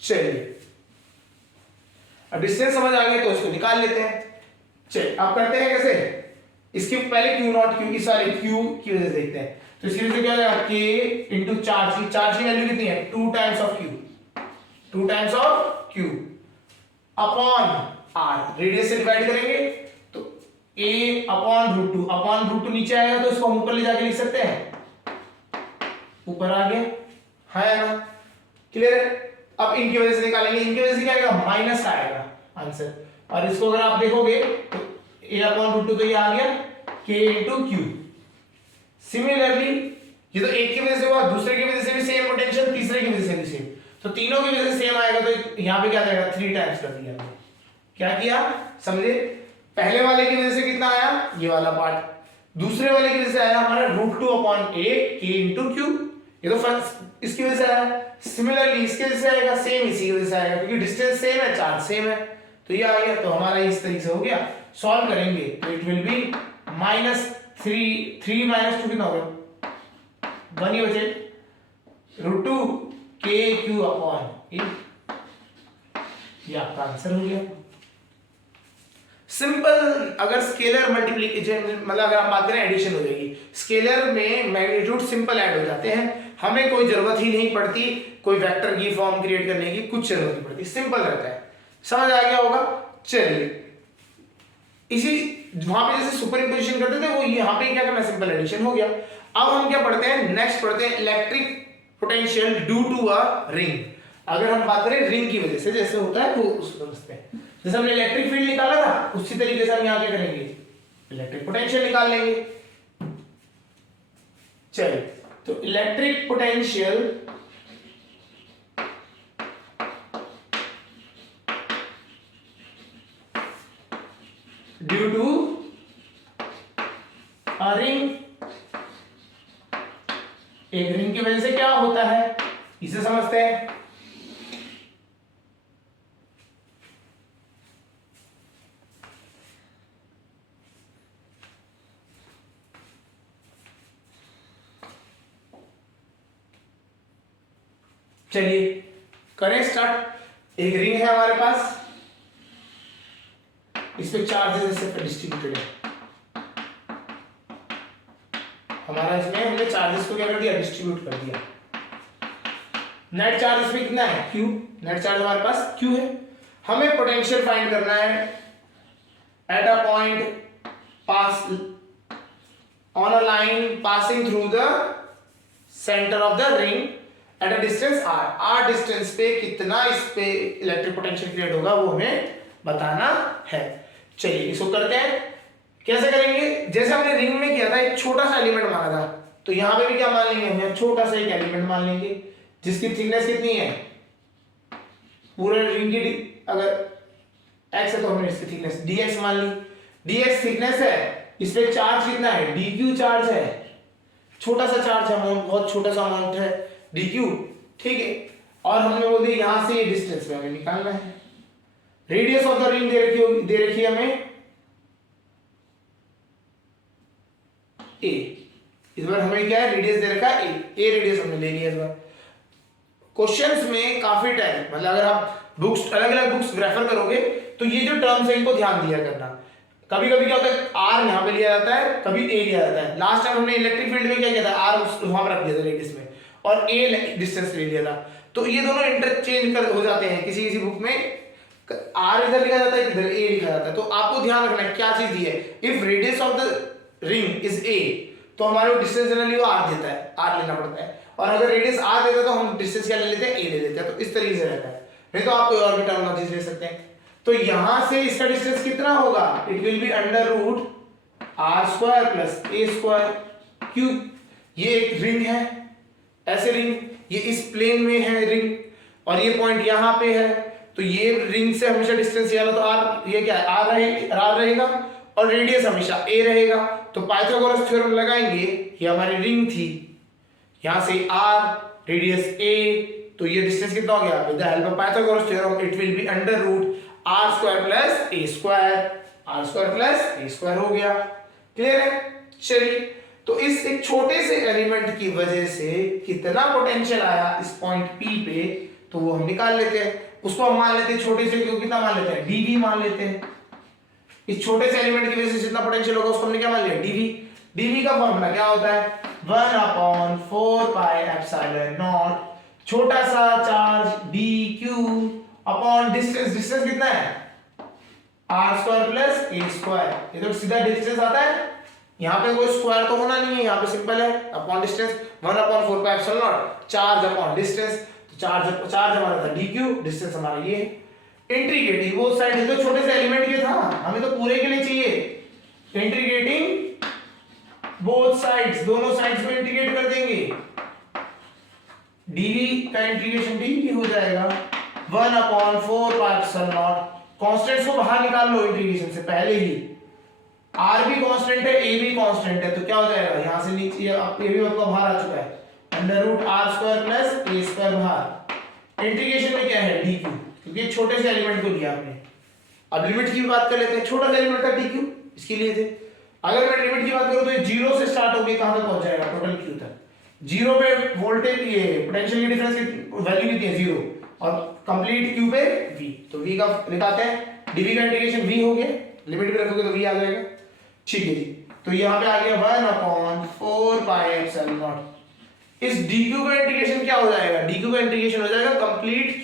चलिए, अब डिस्टेंस समझ आ गई तो इसको निकाल लेते हैं। चलिए अब करते हैं कैसे? इसके पहले Q0 Q, इस वाले Q की वजह से देखते हैं। तो इसकी वजह से क्या हो जाएगा? K इंटू चार्ज की वैल्यू कितनी है? 2 times of Q, 2 times of Q upon R, radius से डिवाइड करेंगे तो a upon root two, upon root two नीचे आएगा तो इसको हम ऊपर ले जाके लिख सकते हैं, ऊपर आ गया, है ना, क्लियर है। अब इनकी वजह से निकालेंगे, इनकी वजह से क्या आएगा, माइनस का आएगा आंसर, और इसको अगर आप देखोगे तो a अपॉन रूट टू तो ये आ गया k इंटू क्यू। सिमिलरली ये तो एक की वजह से हुआ, दूसरे की वजह से भी सेम पोटेंशियल, तीसरे की वजह से भी सेम, तो तीनों की वजह से सेम आएगा, तो यहाँ पे क्या जाएगा, 3 टाइम्स कर दिया, क्या किया समझे। पहले वाले की वजह से कितना आया, ये वाला पार्ट, दूसरे वाले की वजह से आया हमारा रूट टू अपॉन ए के इंटू क्यू, ये तो फर्स्ट इसकी वजह से आया। सिमिलरली इसकी वजह से आएगा, सेम इसी की वजह से आएगा, क्योंकि डिस्टेंस सेम है, चार्ज सेम है, तो ये आ गया। तो हमारा इस तरीके से हो गया। सॉल्व करेंगे तो इट विल बी -3 माइनस 2 कितना होगा, 1 ही बचे, रूट टू के क्यू अपॉन ए, ये आपका आंसर हो गया। सिंपल, अगर स्केलर मल्टीप्लिकेशन मतलब अगर आप बात करें एडिशन हो जाएगी, स्केलर में मैग्नीट्यूड सिंपल ऐड हो जाते हैं, हमें कोई जरूरत ही नहीं पड़ती कोई वेक्टर की फॉर्म क्रिएट करने की, कुछ जरूरत नहीं पड़ती, सिंपल रहता है। समझ आ गया होगा। चलिए, इसी वहां पे जैसे सुपर इंपोजिशन करते थे वो यहाँ पे क्या करना, सिंपल एडिशन हो गया। अब हम क्या पढ़ते हैं, नेक्स्ट पढ़ते हैं electric potential due to a ring. अगर हम बात करें रिंग की वजह से जैसे होता है वो उसको समझते हैं। जैसे हमने इलेक्ट्रिक फील्ड निकाला था उसी तरीके से हम यहाँ क्या करेंगे, इलेक्ट्रिक पोटेंशियल निकाल लेंगे। चलिए, तो electric potential due to a ring, एक रिंग की वजह से क्या होता है इसे समझते हैं। चलिए करें स्टार्ट। एक रिंग है हमारे पास, इस पे चार्जेस ऐसे डिस्ट्रीब्यूटेड है, हमारा इसमें हमने चार्जेस को क्या कर दिया, डिस्ट्रीब्यूट कर दिया। नेट चार्ज इसमें कितना है, Q, नेट चार्ज हमारे पास Q है। हमें पोटेंशियल फाइंड करना है at a point pass on a line passing through the centre of the ring at a distance r। r distance पे कितना इस पे इलेक्ट्रिक पोटेंशियल क्रिएट होगा वो हमें बताना है। चलिए इसको करते हैं। कैसे करेंगे, जैसे हमने रिंग में किया था, एक छोटा सा एलिमेंट माना था, तो यहां पे भी क्या मान लेंगे, हम छोटा सा एक एलिमेंट मान लेंगे जिसकी थिकनेस कितनी है, पूरे रिंग की अगर x है तो हमने इसकी थिकनेस dx मान ली, dx थिकनेस है, इस पे चार्ज कितना है, dq चार्ज है, छोटा सा चार्ज है, अमाउंट बहुत छोटा सा अमाउंट है dq, ठीक है। और हमने बोल दिया यहां से ये डिस्टेंस में हमें निकालना है। रेडियस ऑफ द रिंग दे रखी है हमें a, इस बार हमें क्या है, रेडियस दे रखा है a रेडियस हमने ले लिया इस बार। क्वेश्चंस में काफी टाइम, मतलब अगर आप बुक्स अलग अलग बुक्स रेफर करोगे तो ये जो टर्म्स है इनको ध्यान दिया करना। कभी कभी क्या होता है, r यहां पे लिया जाता है, कभी a लिया जाता है। लास्ट टाइम हमने इलेक्ट्रिक फील्ड में क्या किया था, r वहां पर रख दिया था रेडियस में, और a डिस्टेंस ले लिया था, तो ये दोनों इंटरचेंज कर हो जाते हैं। किसी किसी बुक में r इधर लिखा जाता है, इधर a लिखा जाता है, तो आपको ध्यान रखना है क्या चीज दी है। If radius of the ring is a, तो हमारे को डिस्टेंस जनरली वो r देता है, r लेना पड़ता है, और अगर रेडियस r देता है तो हम डिस्टेंस क्या ले लेते हैं, a ले लेते हैं। तो इस तरीके से रहता है, नहीं तो आप कोई और भी टर्मिनोलॉजी ले सकते हैं। तो यहां से इसका डिस्टेंस कितना होगा, it will be under root r square plus a square cube. ये एक रिंग है, ऐसे रिंग, ये इस प्लेन में है रिंग, और ये पॉइंट यहाँ पे है, तो ये रिंग से हमेशा डिस्टेंस ये वाला तो r, ये क्या है, r रहेगा, और रेडियस हमेशा a रहेगा। तो पाइथागोरस थ्योरम लगाएंगे, ये हमारी रिंग थी, यहां से r, रेडियस a, तो ये डिस्टेंस कितना हो गया, with the help of Pythagoras theorem it will be under root r square plus a square, r square plus a square हो गया। क्लियर है। चलिए, तो इस एक छोटे से एलिमेंट की वजह से कितना पोटेंशियल आया इस पॉइंट P पे, तो वो हम निकाल लेते हैं। उसको हम मान लेते हैं छोटे से, क्यों कितना मान लेते हैं, dv मान लेते हैं। इस छोटे से एलिमेंट की वजह से जितना पोटेंशियल होगा उसको हमने क्या मान लिया, dv। dv का फॉर्मूला क्या होता है, 1/4 पाई एप्सिलॉन नॉट, छोटा सा charge dq upon distance, distance कितना है R square plus A square, ये तो सीधा डिस्टेंस आता है, यहाँ पे कोई स्क्वायर तो होना नहीं है, यहाँ पे सिंपल है upon distance 1/4 pi epsilon not charge upon distance, तो चार्ज हमारा था dq, डिस्टेंस हमारा ये है। इंटीग्रेटिंग बोथ साइड, ये तो छोटे से एलिमेंट के था, हमें तो पूरे के लिए चाहिए। इंटीग्रेटिंग बोथ साइड्स, दोनों साइड्स में इंटीग्रेट कर देंगे, dv का इंटीग्रेशन dv हो जाएगा 1/4 पाई एप्सिलॉन नॉट, कांस्टेंट्स को बाहर निकाल लो इंटीग्रेशन से पहले ही, r भी कांस्टेंट है, a भी कांस्टेंट है, तो क्या हो जाएगा यहां से नीचे अब ये भी आपका बाहर आ चुका है, √r² प्लस a² बाहर। इंटीग्रेशन में क्या है dq, क्योंकि छोटे से एलिमेंट को लिया आपने। अब लिमिट की भी बात कर लेते हैं, छोटा सा एलिमेंट था dq, इसके लिए थे। अगर मैं लिमिट की बात करूं तो ये 0 से स्टार्ट होके कहां तक पहुंच जाएगा, टोटल q तक। 0 पे वोल्टेज ये पोटेंशियल की डिफरेंस की वैल्यू कितनी है 0, और कंप्लीट q पे v, तो v का निकालते हैं, dv का इंटीग्रेशन v हो गया, लिमिट भी रखोगे तो v आ जाएगा। ठीक है जी, तो यहाँ पे आ गया 1/4 पाई एप्सिलॉन नॉट। इस dq का इंटीग्रेशन क्या हो जाएगा, dq का इंटीग्रेशन हो जाएगा कंप्लीट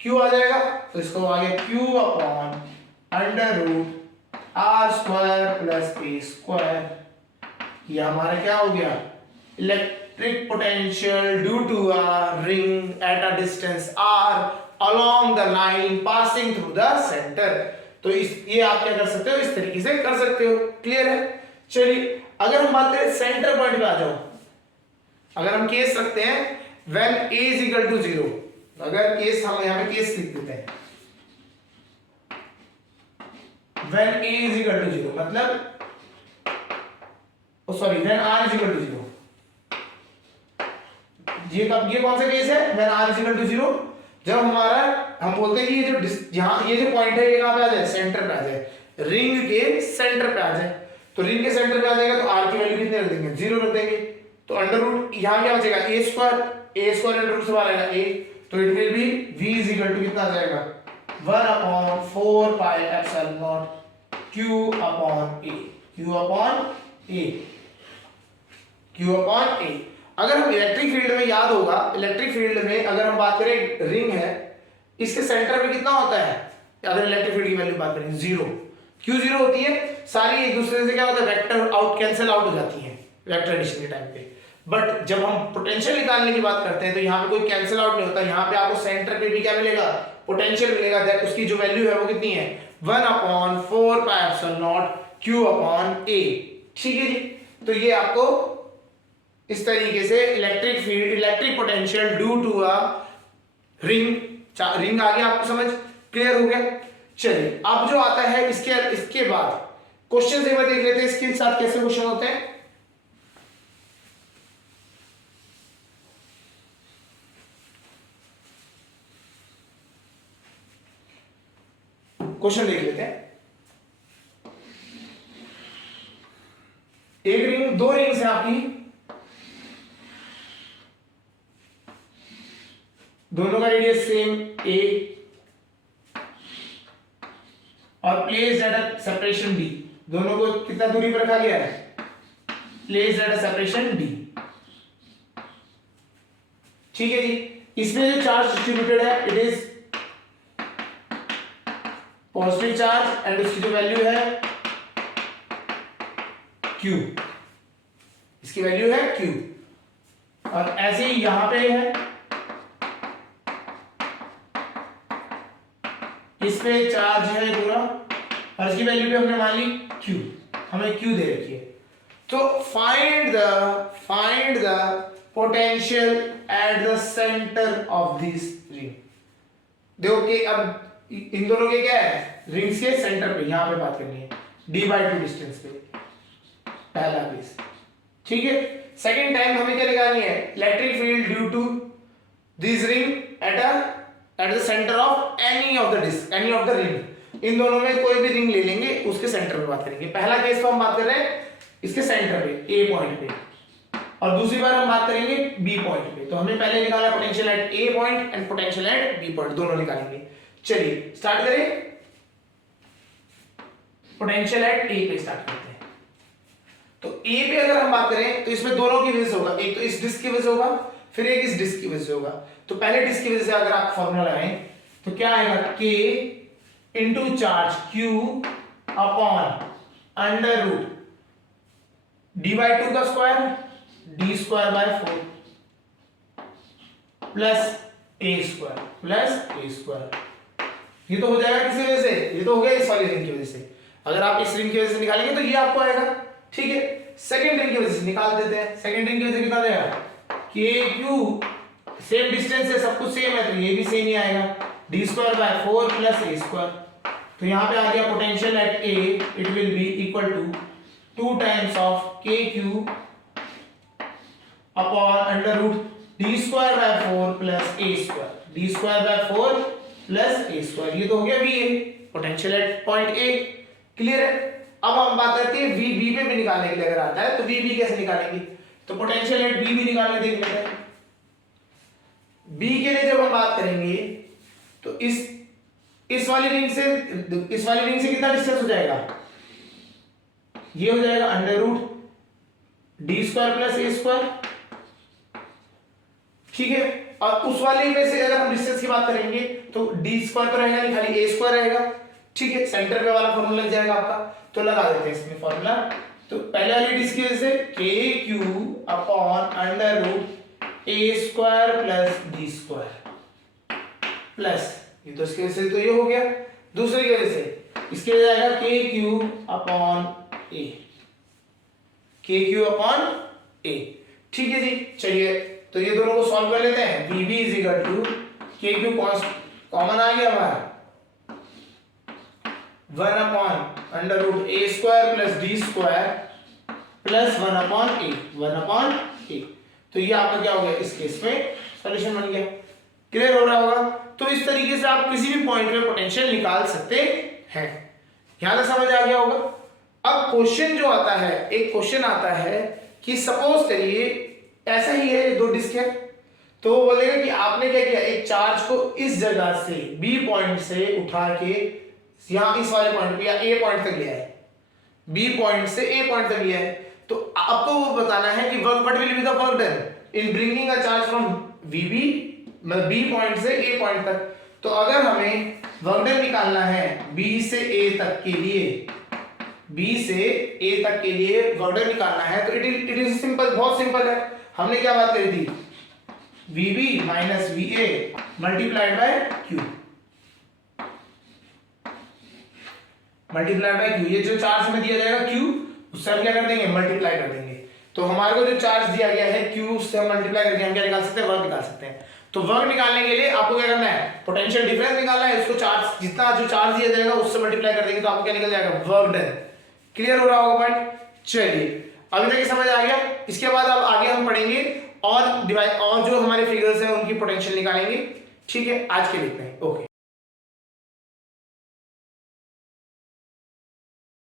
q आ जाएगा, तो इसको आ गया q/√r² प्लस a²। ये हमारा क्या हो गया, electric potential due to a ring at a distance r along the line passing through the center। तो इस ये आप क्या कर सकते हो, इस तरीके से कर सकते हो। क्लियर है। चलिए अगर हम बात करें सेंटर पॉइंट पे आ जाओ, अगर हम केस रखते हैं when a is equal to 0, अगर केस हम यहां पे केस लिख देते हैं when a is equal to 0, मतलब sorry when r is equal to 0, ये कौन सा केस है, when r is equal to 0, जब हमारा हम बोलते हैं कि ये जो यहाँ ये जो पॉइंट है ये कहां पे आ जाए, सेंटर पे आ जाए, रिंग के सेंटर पे आ जाए। तो रिंग के सेंटर पे आ जाएगा तो r की वैल्यू कितने रख देंगे, 0 रख देंगे, तो √ यहाँ क्या बचेगा a² अंडर रूट से बाहर आएगा a, तो it will be v is equal to कितना आ जाएगा 1/4 pi epsilon naught q upon a। अगर हम इलेक्ट्रिक फील्ड में, याद होगा इलेक्ट्रिक फील्ड में अगर हम बात करें रिंग है, इसके सेंटर पे कितना होता है, अगर इलेक्ट्रिक फील्ड की वैल्यू बात करें 0, क्यों 0 होती है, सारी एक दूसरे से क्या होता है वेक्टर आउट कैंसिल आउट हो जाती है वेक्टर एडिशन के टाइम पे। बट जब हम पोटेंशियल निकालने की बात करते हैं तो यहाँ पे कोई कैंसिल आउट नहीं होता, यहाँ पे आपको सेंटर पे भी क्या मिलेगा, पोटेंशियल मिलेगा, दैट उसकी जो वैल्यू है वो कितनी है 1/4 pi epsilon naught q upon a। ठीक है जी, तो ये आपको इस तरीके से electric field, electric potential due to a ring आ गया, आपको समझ क्लियर हो गया। चलिए अब जो आता है इसके बाद क्वेश्चन एक बार देख लेते हैं, इसके साथ कैसे क्वेश्चन होते हैं। क्वेश्चन देख लेते हैं। एक रिंग, दो रिंग्स है आपकी, दोनों का रेडियस सेम a और placed at a separation d, दोनों को कितना दूरी पर रखा गया है, placed at a separation d। ठीक है जी, इसमें जो चार्ज डिस्ट्रीब्यूटेड है it is positive charge and उसकी जो वैल्यू है q, इसकी वैल्यू है q, और ऐसे ही यहां पे है, इस पे चार्ज है पूरा और इसकी वैल्यू भी हमने मान ली q, हमें q दे रखी है। तो find the potential eight the centre of this ring. देखो कि अब इन दोनों के क्या है, रिंग्स के सेंटर पे, यहां पे बात करनी है d/2 डिस्टेंस पे, पहला केस। ठीक है, सेकंड टाइम हमें क्या निकालनी है, electric field due to this ring at the centre of any of the ring. इन दोनों में कोई भी रिंग ले लेंगे, उसके सेंटर पे बात करेंगे। पहला केस तो हम बात कर रहे हैं इसके सेंटर पे ए पॉइंट पे, और दूसरी बार हम बात करेंगे बी पॉइंट पे। तो हमने पहले निकाला potential at A point and potential at B point, दोनों निकालेंगे। चलिए स्टार्ट करें, पोटेंशियल एट ए पे स्टार्ट करते हैं। तो ए पे अगर हम बात करें तो इसमें दोनों की वजह से होगा, एक तो इस डिस्क की वजह से होगा, फिर एक इस डिस्क की वजह से होगा। तो पहले डिस्क की वजह से अगर आप फॉर्मूला लगाएं तो क्या आएगा, k into charge Q upon under root D by 2 का square D square by 4 plus A square. ये तो हो जाएगा किसी वजह से, ये तो हो गया इस वाली रिंग की वजह से। अगर आप इस रिंग की वजह से निकालेंगे तो ये आपको आएगा, ठीक है। सेकेंड रिंग की वजह से निकाल देते हैं। सेकेंड रिंग की वजह से कितना देगा, KQ सेम डिस्टेंस है, सब कुछ सेम है, तो ये भी सेम ही आएगा, D square by 4 plus A square. तो यहाँ पे आ गया potential at A, it will be equal to 2 times of KQ upon under root D square by 4 plus A square, D square by 4 plus A square. ये तो हो गया VA, potential at point A। Clear है। अब हम बात करते हैं VB पे भी निकालने के लिए अगर आता है तो VB कैसे निकालेंगे, तो पोटेंशियल एट B भी निकालने देख लेते हैं। B के लिए जब हम बात करेंगे तो इस वाली रिंग से कितना डिस्टेंस हो जाएगा, ये हो जाएगा under root D square plus A square, ठीक है। और उस वाले में से अगर हम डिस्टेंस की बात करेंगे तो डी स्क्वायर तो रहेगा नहीं, खाली ए स्क्वायर रहेगा, ठीक है। सेंटर पे वाला फॉर्मूला लग जाएगा आपका, तो लगा देते हैं इसमें फॉर्मूला। तो पहले वाली डिस्क की वजह से KQ upon under root A square plus D square plus, ये तो इसकी वजह से तो ये हो गया। दूसरे की वजह से इसके लिए जाएगा KQ अपॉन A, ठीक है जी। चलिए तो ये दोनों को सॉल्व कर लेते हैं। VB is equal to KQ common आ गया हमारा 1 upon under root A square plus D square plus 1 upon A. तो ये आपका क्या हो गया, इस केस में सॉल्यूशन बन गया। क्लियर हो रहा होगा। तो इस तरीके से आप किसी भी पॉइंट पे पोटेंशियल निकाल सकते हैं। यहां तक समझ आ गया होगा। अब क्वेश्चन जो आता है, एक क्वेश्चन आता है कि सपोज करिए ऐसा ही है, दो डिस्क है, तो वो बोलेगा कि आपने क्या किया, एक चार्ज को इस जगह से बी पॉइंट से उठा के यहां इस वाले पॉइंट पे या ए पॉइंट तक लिया है, बी पॉइंट से ए पॉइंट तक लिया है। तो आपको वो बताना है कि what will be the work done in bringing a charge from VB B point से ए पॉइंट तक। तो अगर हमें वर्क डन निकालना है बी से ए तक के लिए, वर्क डन निकालना है तो इट इज सिंपल, बहुत सिंपल है। हमने क्या बात करी थी, VB minus VA multiplied by Q, ये जो चार्ज हमें दिया जाएगा Q, उससे हम क्या कर देंगे, मल्टीप्लाई कर देंगे। तो हमारे को जो चार्ज दिया गया है Q, उससे हम मल्टीप्लाई करके हम क्या निकाल सकते हैं, वर्क निकाल सकते हैं। तो वर्क निकालने के लिए आपको क्या करना है, पोटेंशियल डिफरेंस निकालना है। इसको चार्ज, जितना जो चार्ज दिया जाएगा उससे मल्टीप्लाई कर देंगे तो आपको क्या निकल जाएगा, वर्क डन। क्लियर हो रहा होगा पॉइंट। चलिए अभी तक समझ आ गया। इसके बाद अब आगे हम पढ़ेंगे और जो हमारे फिगर्स हैं उनकी पोटेंशियल निकालेंगे। ठीक है, आज के लिए इतना ही। ओके।